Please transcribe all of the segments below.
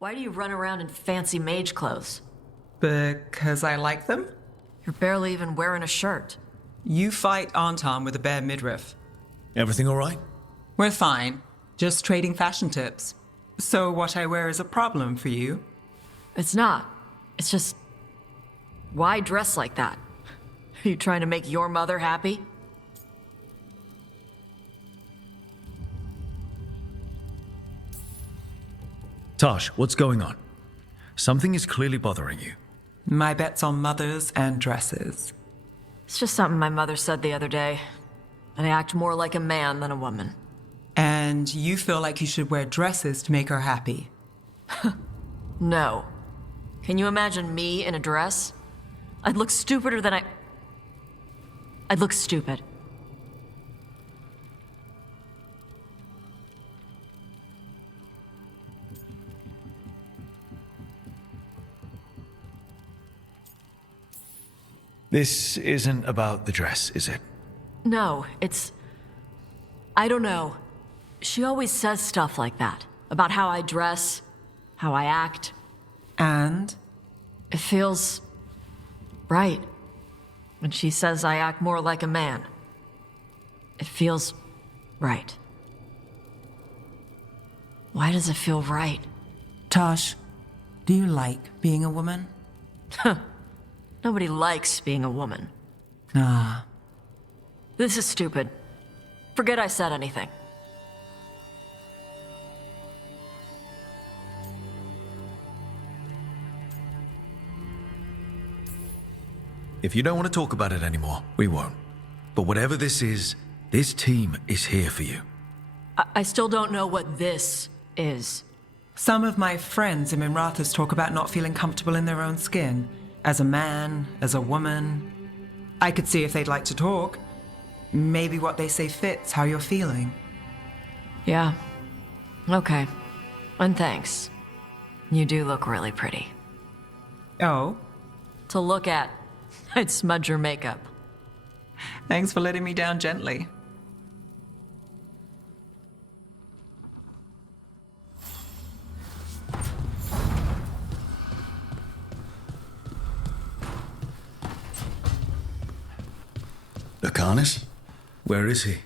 Why do you run around in fancy mage clothes? Because I like them? You're barely even wearing a shirt. You fight Anton with a bare midriff. Everything all right? We're fine. Just trading fashion tips. So what I wear is a problem for you? It's not. It's just... Why dress like that? Are you trying to make your mother happy? Tosh, what's going on? Something is clearly bothering you. My bet's on mothers and dresses. It's just something my mother said the other day. And I act more like a man than a woman. And you feel like you should wear dresses to make her happy? No. Can you imagine me in a dress? I'd look stupider than I'd look stupid. This isn't about the dress, is it? No, it's... I don't know. She always says stuff like that. About how I dress, how I act. And? It feels... right. When she says I act more like a man. It feels... right. Why does it feel right? Tosh, do you like being a woman? Nobody likes being a woman. Ah. This is stupid. Forget I said anything. If you don't want to talk about it anymore, we won't. But whatever this is, this team is here for you. I still don't know what this is. Some of my friends in Minrathous talk about not feeling comfortable in their own skin. As a man, as a woman. I could see if they'd like to talk. Maybe what they say fits how you're feeling. Yeah. Okay. And thanks. You do look really pretty. Oh? To look at, I'd smudge your makeup. Thanks for letting me down gently. Lucanus? Where is he?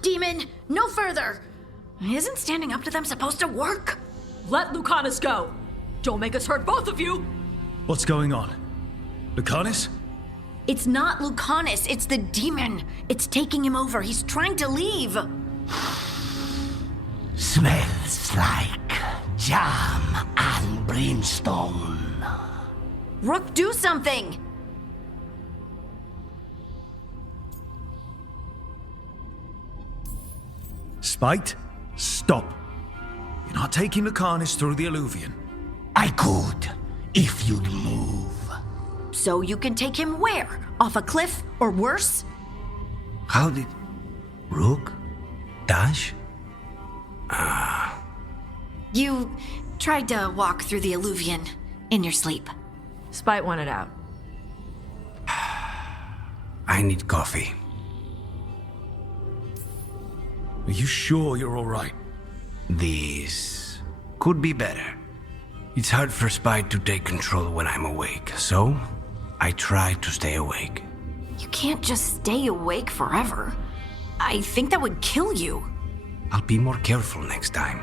Demon! No further! Isn't standing up to them supposed to work? Let Lucanus go! Don't make us hurt both of you! What's going on? Lucanus? It's not Lucanus, it's the demon. It's taking him over. He's trying to leave. Smells like jam and brimstone. Rook, do something! Spite, stop. You're not taking Lucanus through the Alluvion. I could, if you'd move. So you can take him where? Off a cliff, or worse? How did... Rook? Dash? You tried to walk through the Alluvion in your sleep. Spite wanted out. I need coffee. Are you sure you're all right? This could be better. It's hard for Spite to take control when I'm awake, so I try to stay awake. You can't just stay awake forever. I think that would kill you. I'll be more careful next time.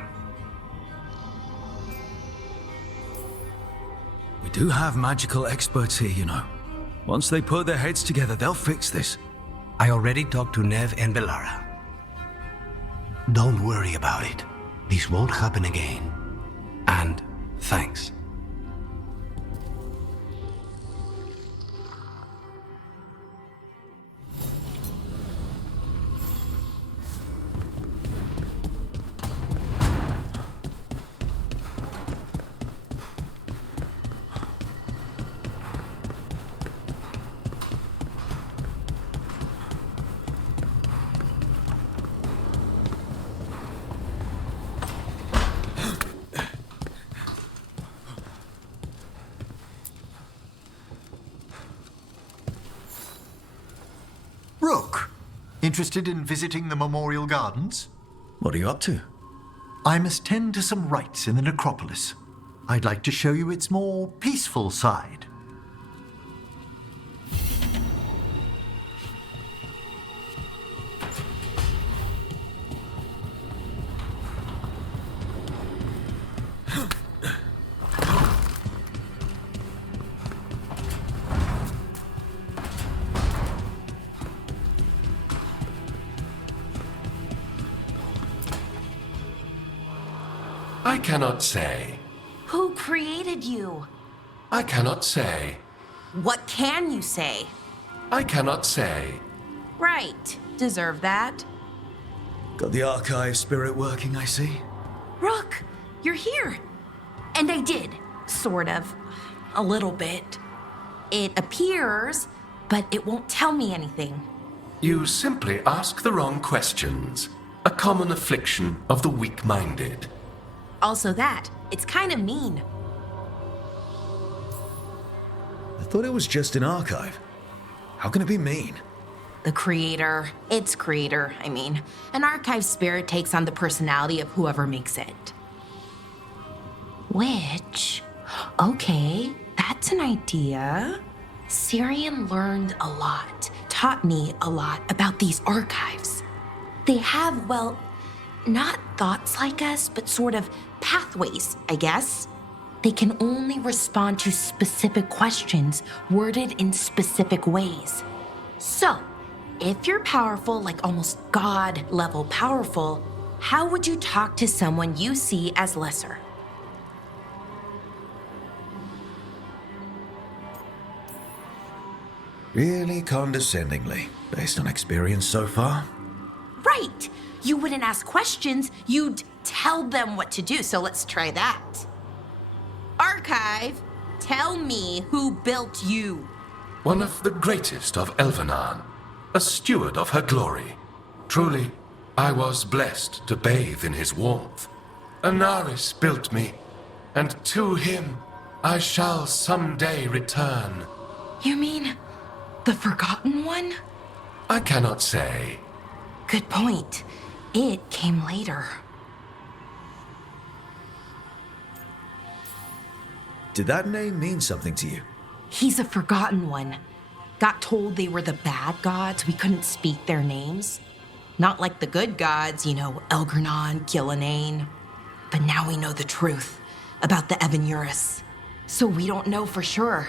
We do have magical experts here, you know. Once they put their heads together, they'll fix this. I already talked to Nev and Bellara. Don't worry about it. This won't happen again. And thanks. Interested in visiting the Memorial Gardens? What are you up to? I must tend to some rites in the Necropolis. I'd like to show you its more peaceful side. I cannot say. Who created you? I cannot say. What can you say? I cannot say. Right. Deserve that. Got the archive spirit working, I see. Rook, you're here. And I did. Sort of. A little bit. It appears, but it won't tell me anything. You simply ask the wrong questions. A common affliction of the weak-minded. Also that. It's kind of mean. I thought it was just an archive. How can it be mean? The creator, its creator, I mean. An archive spirit takes on the personality of whoever makes it. Which, okay, that's an idea. Syrian learned a lot, taught me a lot about these archives. They have, well, not thoughts like us, but sort of pathways, I guess. They can only respond to specific questions worded in specific ways. So, if you're powerful, like almost God level powerful, how would you talk to someone you see as lesser? Really condescendingly, based on experience so far. Right! You wouldn't ask questions, you'd tell them what to do, so let's try that. Archive, tell me who built you. One of the greatest of Elvenan, a steward of her glory. Truly, I was blessed to bathe in his warmth. Anaris built me, and to him I shall someday return. You mean the Forgotten One? I cannot say. Good point. It came later. Did that name mean something to you? He's a Forgotten One. Got told they were the bad gods, we couldn't speak their names. Not like the good gods, you know, Elgernon, Gillinane. But now we know the truth about the Evanuris. So we don't know for sure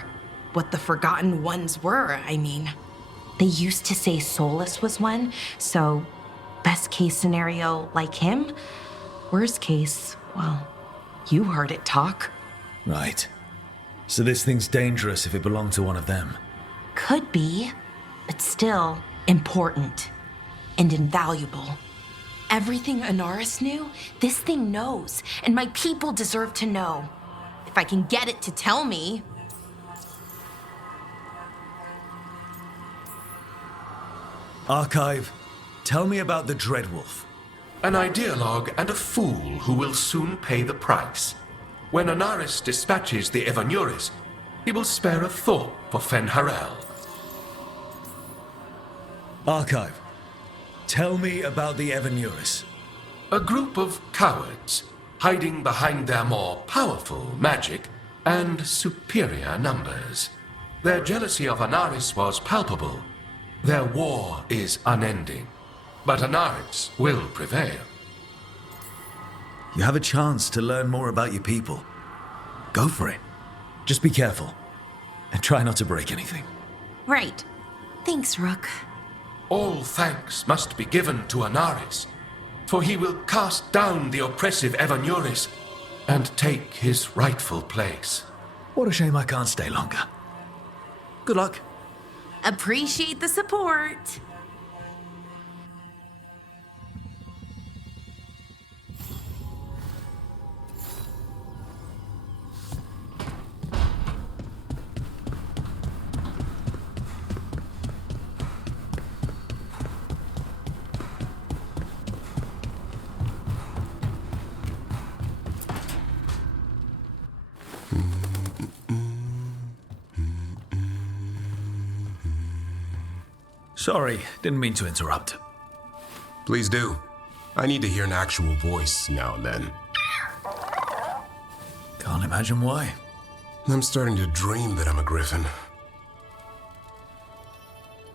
what the Forgotten Ones were, I mean. They used to say Solus was one, so best case scenario like him. Worst case, well, you heard it talk. Right. So this thing's dangerous if it belonged to one of them. Could be, but still important and invaluable. Everything Anaris knew, this thing knows, and my people deserve to know. If I can get it to tell me. Archive, tell me about the Dreadwolf. An ideologue and a fool who will soon pay the price. When Anaris dispatches the Evanuris, he will spare a thought for Fenharel. Archive, tell me about the Evanuris. A group of cowards, hiding behind their more powerful magic and superior numbers. Their jealousy of Anaris was palpable. Their war is unending, but Anaris will prevail. You have a chance to learn more about your people. Go for it. Just be careful, and try not to break anything. Right. Thanks, Rook. All thanks must be given to Anaris, for he will cast down the oppressive Evanuris and take his rightful place. What a shame I can't stay longer. Good luck. Appreciate the support. Sorry, didn't mean to interrupt. Please do. I need to hear an actual voice now and then. Can't imagine why. I'm starting to dream that I'm a griffin.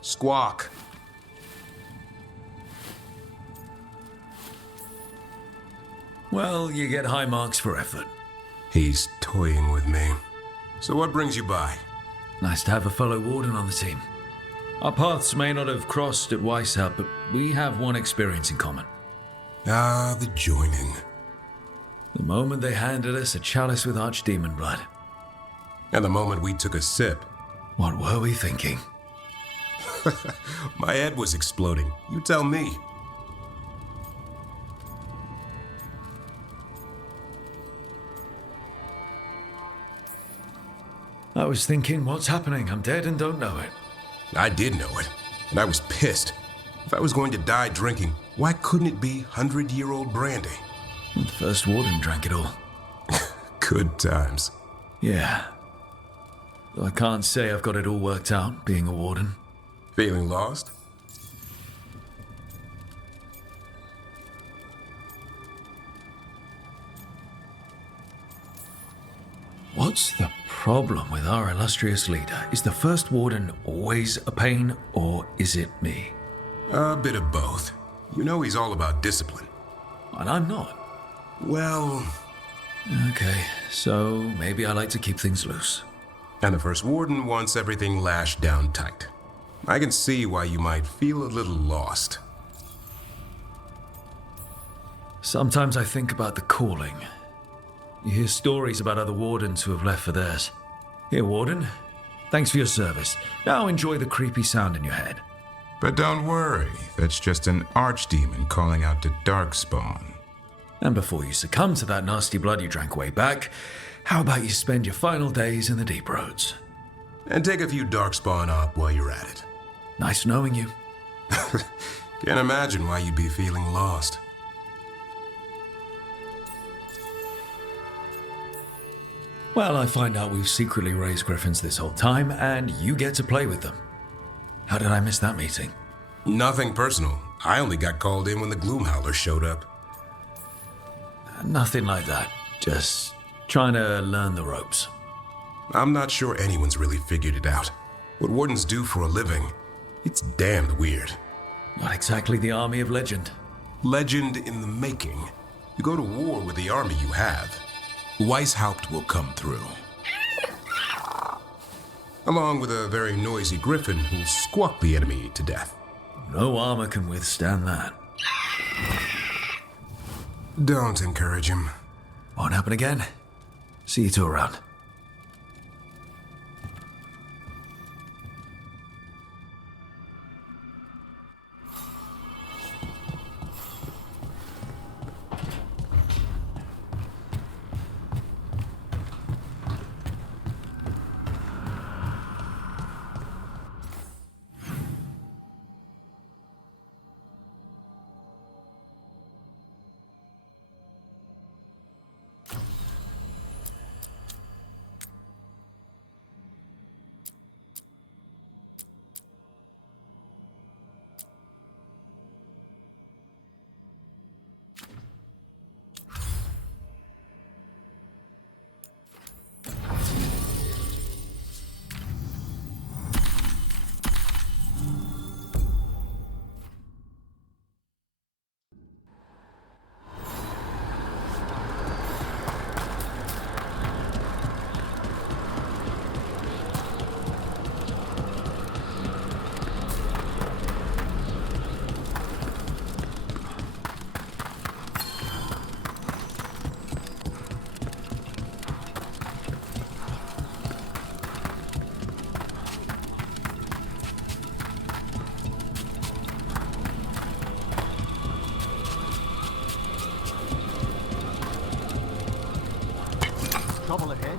Squawk. Well, you get high marks for effort. He's toying with me. So what brings you by? Nice to have a fellow warden on the team. Our paths may not have crossed at Weishaupt, but we have one experience in common. Ah, the joining. The moment they handed us a chalice with archdemon blood. And the moment we took a sip. What were we thinking? My head was exploding. You tell me. I was thinking, what's happening? I'm dead and don't know it. I did know it, and I was pissed. If I was going to die drinking, why couldn't it be 100-year-old brandy? The first warden drank it all. Good times. Yeah. Though I can't say I've got it all worked out, being a warden. Feeling lost? What's the problem with our illustrious leader? Is the first warden always a pain, or is it me? A bit of both. You know he's all about discipline. And I'm not. Well... Okay, so maybe I like to keep things loose. And the first warden wants everything lashed down tight. I can see why you might feel a little lost. Sometimes I think about the calling. You hear stories about other wardens who have left for theirs. Here, warden. Thanks for your service. Now enjoy the creepy sound in your head. But don't worry, that's just an archdemon calling out to Darkspawn. And before you succumb to that nasty blood you drank way back, how about you spend your final days in the deep roads? And take a few Darkspawn up while you're at it. Nice knowing you. Can't imagine why you'd be feeling lost. Well, I find out we've secretly raised griffins this whole time, and you get to play with them. How did I miss that meeting? Nothing personal. I only got called in when the Gloomhowler showed up. Nothing like that. Just trying to learn the ropes. I'm not sure anyone's really figured it out. What wardens do for a living, it's damned weird. Not exactly the army of legend. Legend in the making. You go to war with the army you have. Weishaupt will come through. Along with a very noisy griffin who'll squawk the enemy to death. No armor can withstand that. Don't encourage him. Won't happen again. See you two around. Trouble ahead.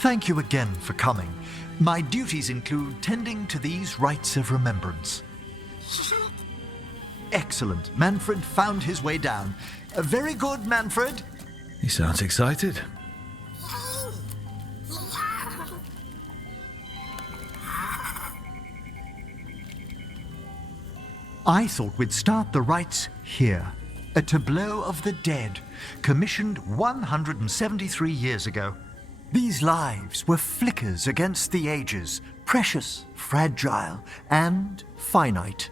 Thank you again for coming. My duties include tending to these rites of remembrance. Excellent. Manfred found his way down. Very good, Manfred. He sounds excited. I thought we'd start the rites here. A tableau of the dead, commissioned 173 years ago. These lives were flickers against the ages, precious, fragile, and finite.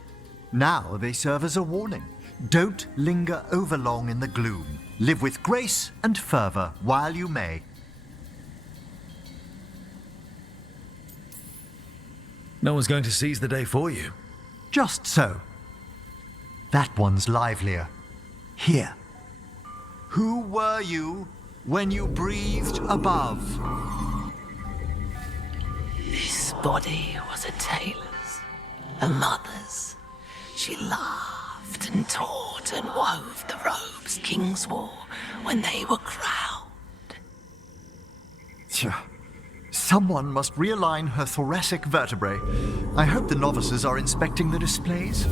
Now they serve as a warning. Don't linger overlong in the gloom. Live with grace and fervor while you may. No one's going to seize the day for you. Just so. That one's livelier. Here. Who were you when you breathed above? This body was a tailor's, a mother's. She laughed and taught and wove the robes kings wore when they were crowned. Someone must realign her thoracic vertebrae. I hope the novices are inspecting the displays.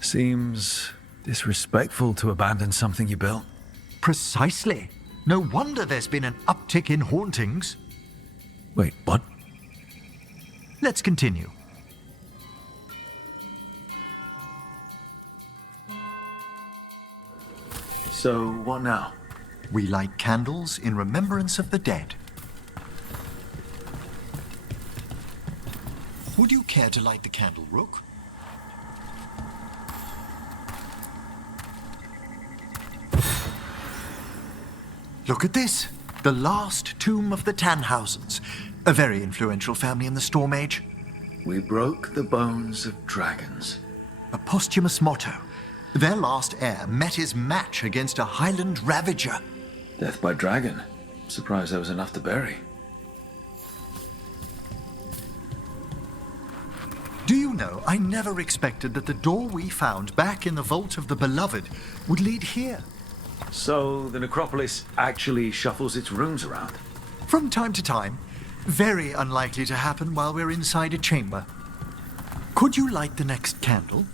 Seems disrespectful to abandon something you built. Precisely. No wonder there's been an uptick in hauntings. Wait, what? Let's continue. So, what now? We light candles in remembrance of the dead. Would you care to light the candle, Rook? Look at this. The last tomb of the Tannhausens. A very influential family in the Storm Age. We broke the bones of dragons. A posthumous motto. Their last heir met his match against a Highland Ravager. Death by dragon. Surprised there was enough to bury. Do you know, I never expected that the door we found back in the Vault of the Beloved would lead here. So, the Necropolis actually shuffles its rooms around? From time to time. Very unlikely to happen while we're inside a chamber. Could you light the next candle?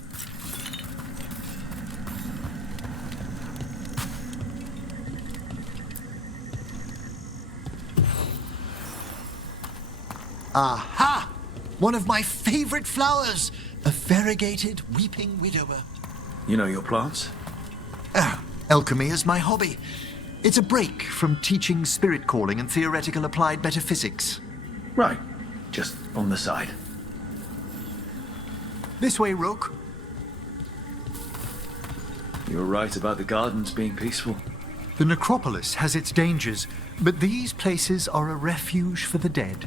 Aha! One of my favorite flowers! A variegated weeping widower. You know your plants? Alchemy is my hobby. It's a break from teaching spirit calling and theoretical applied metaphysics. Right. Just on the side. This way, Rook. You're right about the gardens being peaceful. The Necropolis has its dangers, but these places are a refuge for the dead.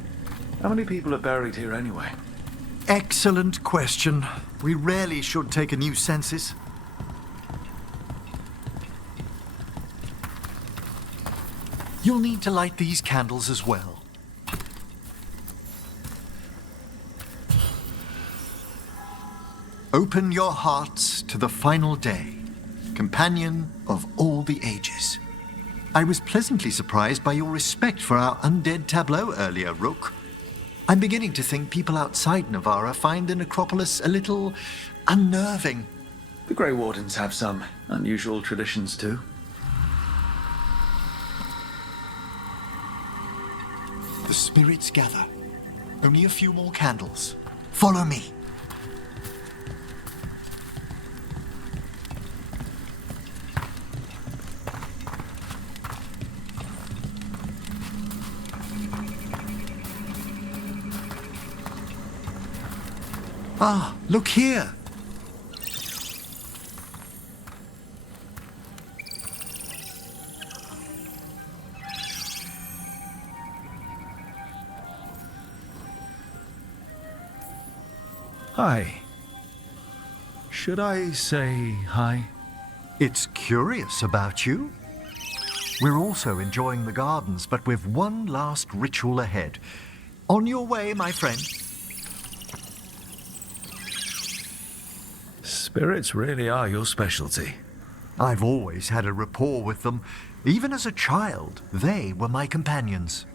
How many people are buried here anyway? Excellent question. We rarely should take a new census. You'll need to light these candles as well. Open your hearts to the final day, companion of all the ages. I was pleasantly surprised by your respect for our undead tableau earlier, Rook. I'm beginning to think people outside Navarra find the Necropolis a little unnerving. The Grey Wardens have some unusual traditions too. The spirits gather. Only a few more candles. Follow me. Ah, look here. Hi. Should I say hi? It's curious about you. We're also enjoying the gardens, but with one last ritual ahead. On your way, my friend. Spirits really are your specialty. I've always had a rapport with them. Even as a child, they were my companions.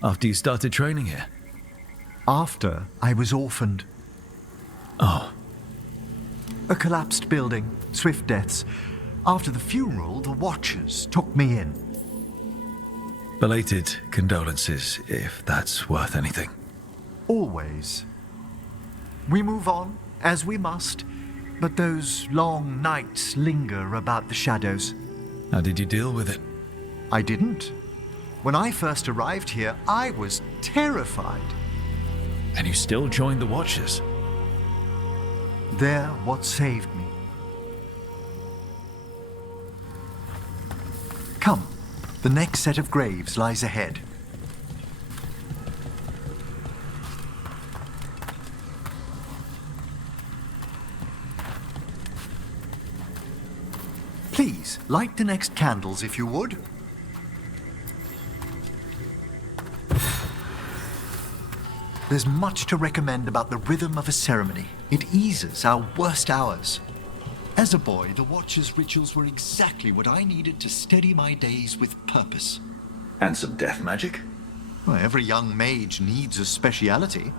After you started training here? After I was orphaned. Oh. A collapsed building, swift deaths. After the funeral, the Watchers took me in. Belated condolences, if that's worth anything. Always. We move on, as we must, but those long nights linger about the shadows. How did you deal with it? I didn't. When I first arrived here, I was terrified. And you still joined the Watchers? They're what saved me. Come, the next set of graves lies ahead. Please, light the next candles if you would. There's much to recommend about the rhythm of a ceremony. It eases our worst hours. As a boy, the Watcher's rituals were exactly what I needed to steady my days with purpose. And some death magic? Well, every young mage needs a speciality.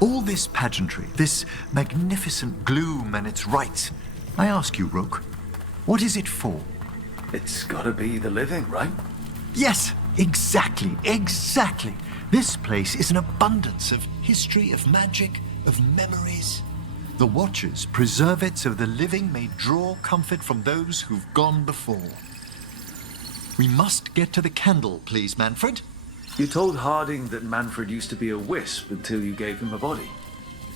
All this pageantry, this magnificent gloom and its rites, I ask you, Rook, what is it for? It's gotta be the living, right? Yes, exactly. This place is an abundance of history, of magic, of memories. The Watchers preserve it so the living may draw comfort from those who've gone before. We must get to the candle, please, Manfred. You told Harding that Manfred used to be a wisp until you gave him a body.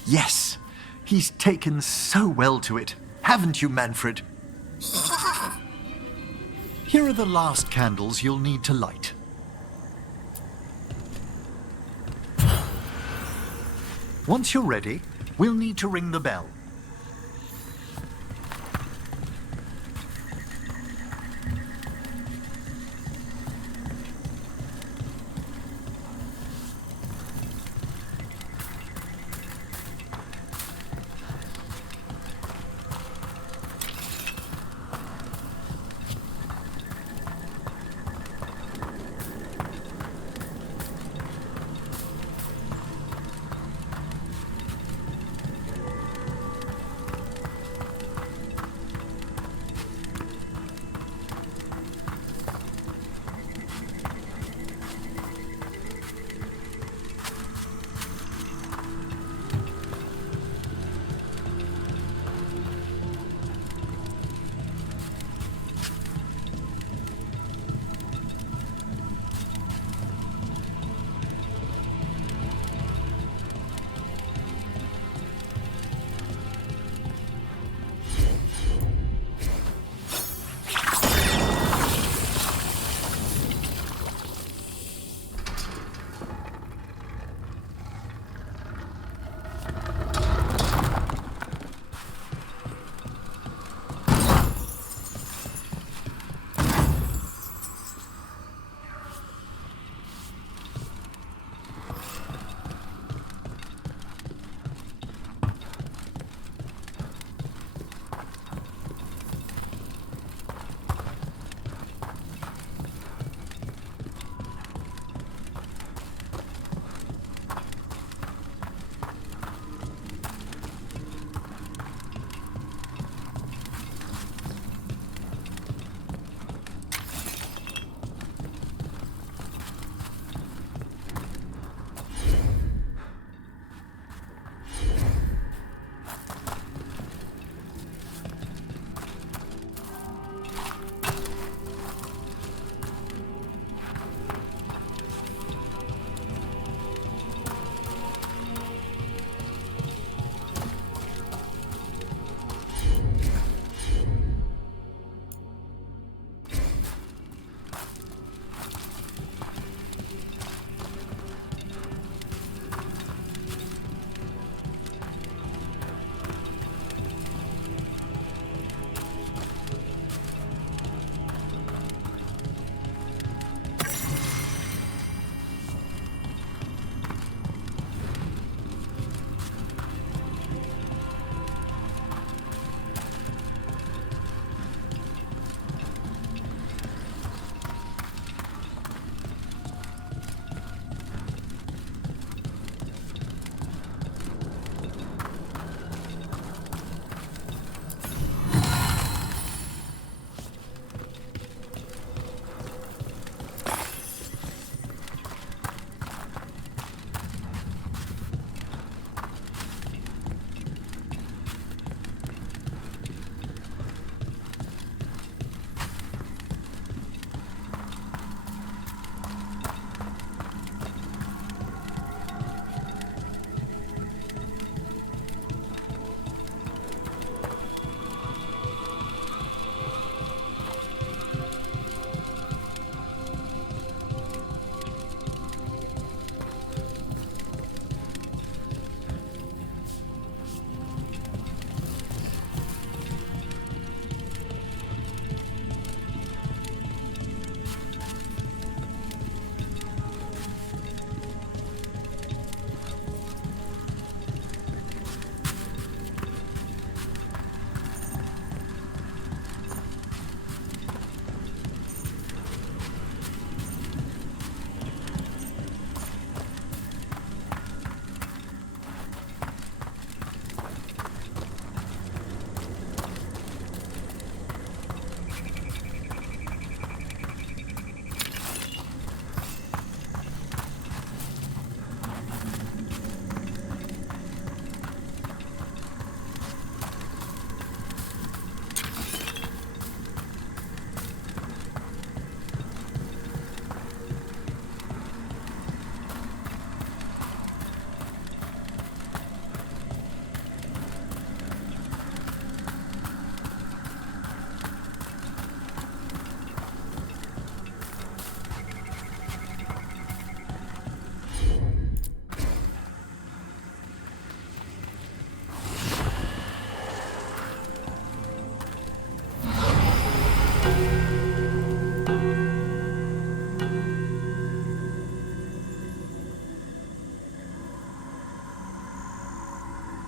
Yes, he's taken so well to it. Haven't you, Manfred? Here are the last candles you'll need to light. Once you're ready, we'll need to ring the bell.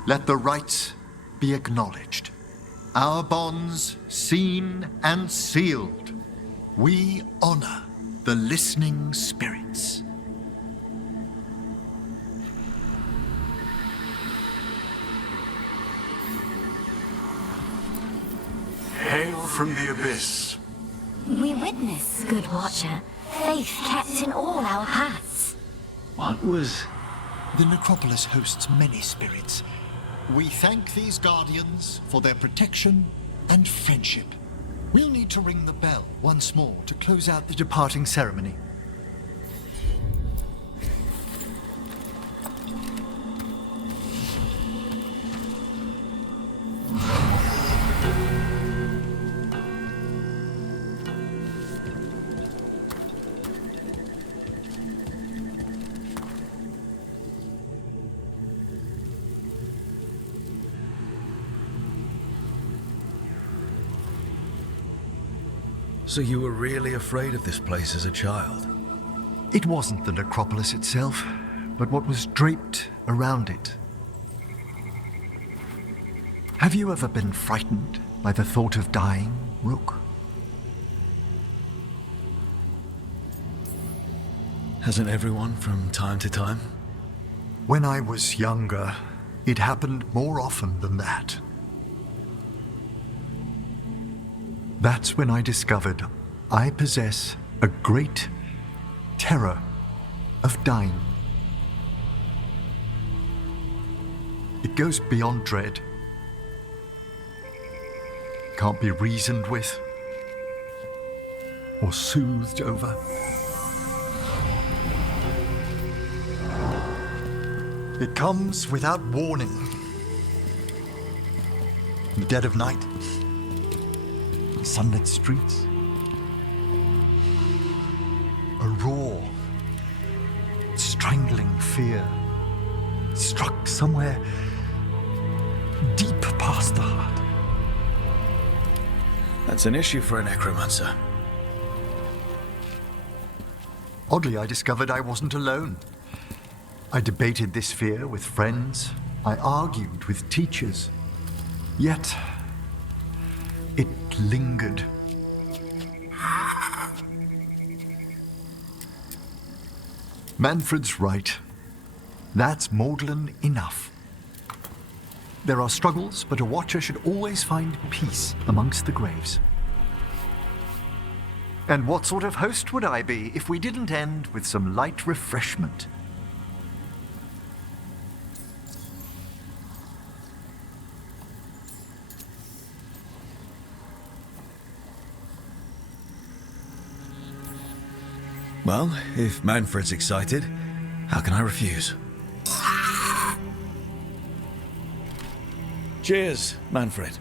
Let the rites be acknowledged. Our bonds seen and sealed. We honor the listening spirits. Hail from the abyss. We witness, good watcher, faith kept in all our paths. What was... The Necropolis hosts many spirits. We thank these guardians for their protection and friendship. We'll need to ring the bell once more to close out the departing ceremony. So you were really afraid of this place as a child? It wasn't the necropolis itself, but what was draped around it. Have you ever been frightened by the thought of dying, Rook? Hasn't everyone from time to time? When I was younger, it happened more often than that. That's when I discovered I possess a great terror of dying. It goes beyond dread. Can't be reasoned with or soothed over. It comes without warning. In the dead of night, sunlit streets, a raw, strangling fear struck somewhere deep past the heart. That's an issue for a necromancer. Oddly, I discovered I wasn't alone. I debated this fear with friends. I argued with teachers. Yet, it lingered. Manfred's right. That's maudlin enough. There are struggles, but a watcher should always find peace amongst the graves. And what sort of host would I be if we didn't end with some light refreshment? Well, if Manfred's excited, how can I refuse? Cheers, Manfred.